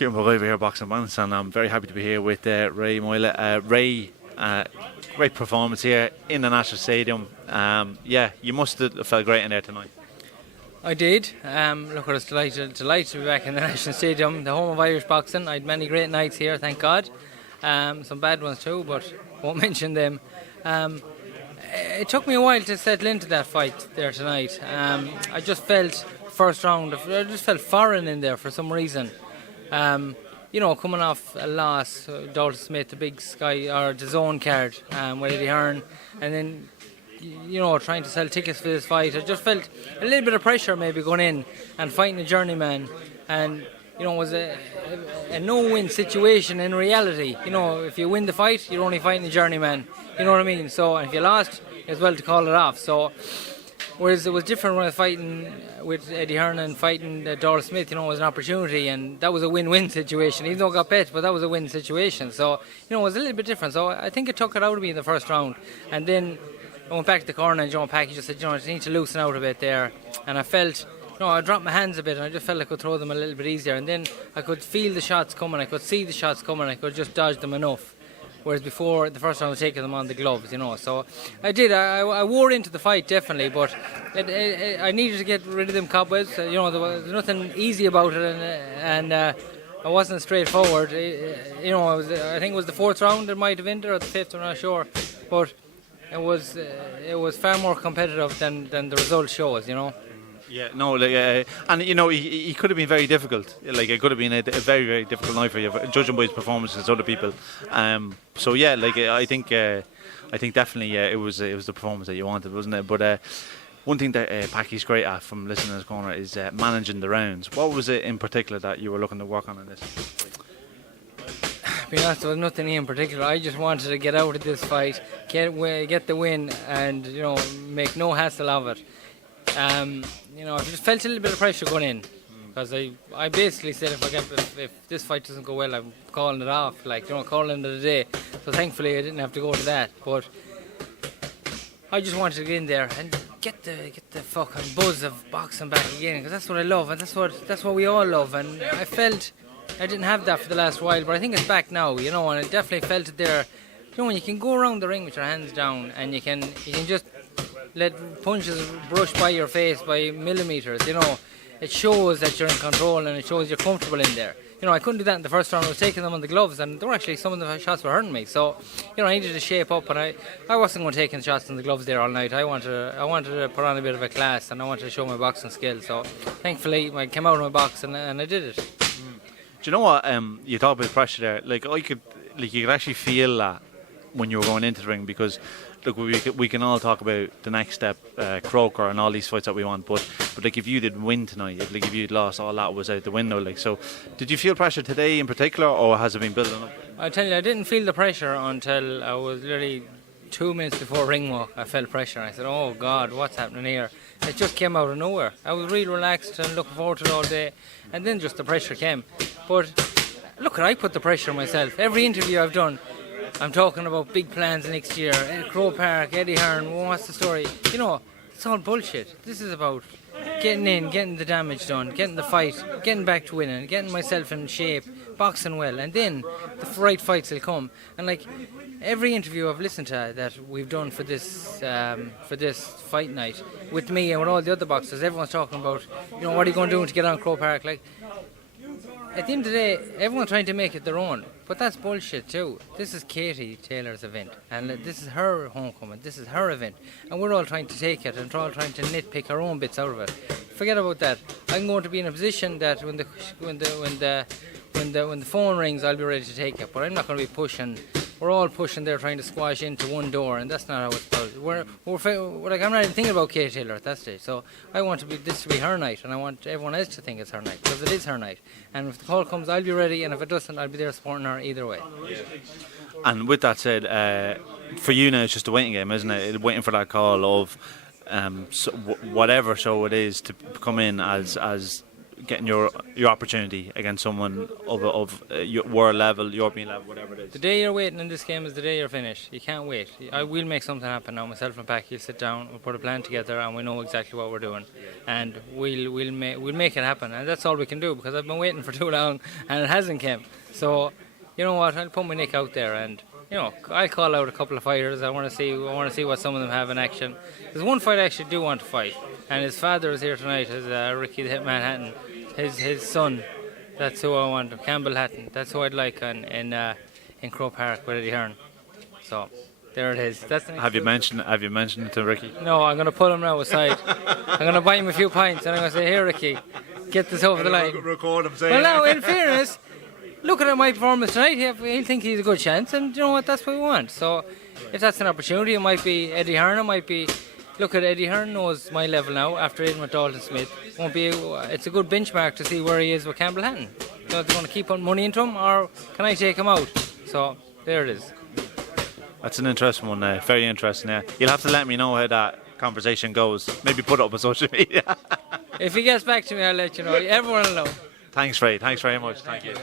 Kieran McGuire here, Boxing Bants, and I'm very happy to be here with Ray Moylette. Ray, great performance here in the National Stadium. You must have felt great in there tonight. I did. Look, I was delighted to be back in the National Stadium, the home of Irish boxing. I had many great nights here, thank God. Some bad ones too, but won't mention them. It took me a while to settle into that fight there tonight. I just felt first round, I just felt foreign in there for some reason. Coming off a loss, Dalton Smith, the big Sky or the Zone card with Eddie Hearn, and then trying to sell tickets for this fight. I just felt a little bit of pressure maybe going in and fighting a journeyman, and it was a no-win situation in reality. If you win the fight, you're only fighting the journeyman. You know what I mean? So if you lost, as well to call it off. So whereas it was different when I was fighting with Eddie Hearn and fighting Dalton Smith, it was an opportunity, and that was a win-win situation. Even though I got bet, but that was a win situation. So it was a little bit different. So I think it took it out of me in the first round, and then I went back to the corner and John Packy just said, I need to loosen out a bit there. And I felt, I dropped my hands a bit and I just felt I could throw them a little bit easier. And then I could feel the shots coming, I could see the shots coming, I could just dodge them enough. Whereas before, the first time I was taking them on the gloves, So I did, I wore into the fight definitely, but I needed to get rid of them cobwebs. There was nothing easy about it, and I wasn't straightforward. I think it was the fourth round it might have ended, or the fifth, I'm not sure. But it was far more competitive than the result shows, Yeah, no, and he could have been very difficult. It could have been a very, very difficult night for you, judging by his performances as other people. I think definitely it was the performance that you wanted, wasn't it? But one thing that Packy's great at from listening to his corner is managing the rounds. What was it in particular that you were looking to work on in this? To be honest, there was nothing in particular. I just wanted to get out of this fight, get the win, and make no hassle of it. I just felt a little bit of pressure going in, because I basically said if this fight doesn't go well, I'm calling it off, calling it a day. So thankfully I didn't have to go to that, but I just wanted to get in there and get the fucking buzz of boxing back again, because that's what I love, and that's what we all love. And I felt I didn't have that for the last while, but I think it's back now, and I definitely felt it there. When you can go around the ring with your hands down and you can just let punches brush by your face by millimeters, it shows that you're in control and it shows you're comfortable in there. I couldn't do that in the first round. I was taking them on the gloves, and some of the shots were hurting me. So, I needed to shape up, and I wasn't going to take shots on the gloves there all night. I wanted to put on a bit of a class, and I wanted to show my boxing skill. So, thankfully, I came out of my box and I did it. Do you know what? You talk about pressure there. You could actually feel that when you were going into the ring, because look, we can all talk about the next step, Croker and all these fights that we want, but if you didn't win tonight, if you'd lost, all that was out the window. So did you feel pressure today in particular, or has it been building up? I tell you, I didn't feel the pressure until I was literally 2 minutes before ring walk. I felt pressure and I said, oh God, what's happening here? It just came out of nowhere. I was really relaxed and looking forward to it all day, and then just the pressure came. But look, I put the pressure on myself. Every interview I've done, I'm talking about big plans next year, Crow Park, Eddie Hearn, what's the story? It's all bullshit. This is about getting in, getting the damage done, getting the fight, getting back to winning, getting myself in shape, boxing well, and then the right fights will come. And every interview I've listened to that we've done for this fight night, with me and with all the other boxers, everyone's talking about, what are you going to do to get on Crow Park? At the end of the day, everyone's trying to make it their own, but that's bullshit too. This is Katie Taylor's event, and this is her homecoming, this is her event, and we're all trying to take it and we're all trying to nitpick our own bits out of it. Forget about that. I'm going to be in a position that when the phone rings, I'll be ready to take it, but I'm not going to be pushing. We're all pushing there, trying to squash into one door, and that's not how it's about. I'm not even thinking about Katie Taylor at that stage. So I want this to be her night, and I want everyone else to think it's her night, because it is her night. And if the call comes, I'll be ready, and if it doesn't, I'll be there supporting her either way. Yeah. And with that said, for you now, it's just a waiting game, isn't it? Waiting for that call of whatever show it is to come in as getting your opportunity against someone of your world level, European level, whatever it is. The day you're waiting in this game is the day you're finished. You can't wait. I will make something happen now. Myself and Packy will sit down, we'll put a plan together, and we know exactly what we're doing, and we'll make it happen. And that's all we can do, because I've been waiting for too long and it hasn't come. So you know what? I'll put my nick out there, and I'll call out a couple of fighters. I want to see what some of them have in action. There's one fight I actually do want to fight, and his father is here tonight. Is Ricky the Hitman Hatton. His son. That's who I want. Campbell Hatton. That's who I'd like in Crow Park with Eddie Hearn. So there it is. Have you mentioned it to Ricky? No, I'm going to pull him now aside. I'm going to buy him a few pints, and I'm going to say, "Here, Ricky, get this over the line." Record him saying. Well, now, in fairness, looking at my performance tonight, he'll think he's a good chance, and you know what? That's what we want. So if that's an opportunity, it might be Eddie Hearn. It might be. Look at Eddie Hearn knows my level now after Aidan with Dalton Smith. It's a good benchmark to see where he is with Campbell Hatton. They're going to keep putting money into him, or can I take him out? So there it is. That's an interesting one. Very interesting. Yeah, you'll have to let me know how that conversation goes. Maybe put it up on social media. If he gets back to me, I'll let you know. Everyone will know. Thanks, Ray. Thanks very much. Thank you.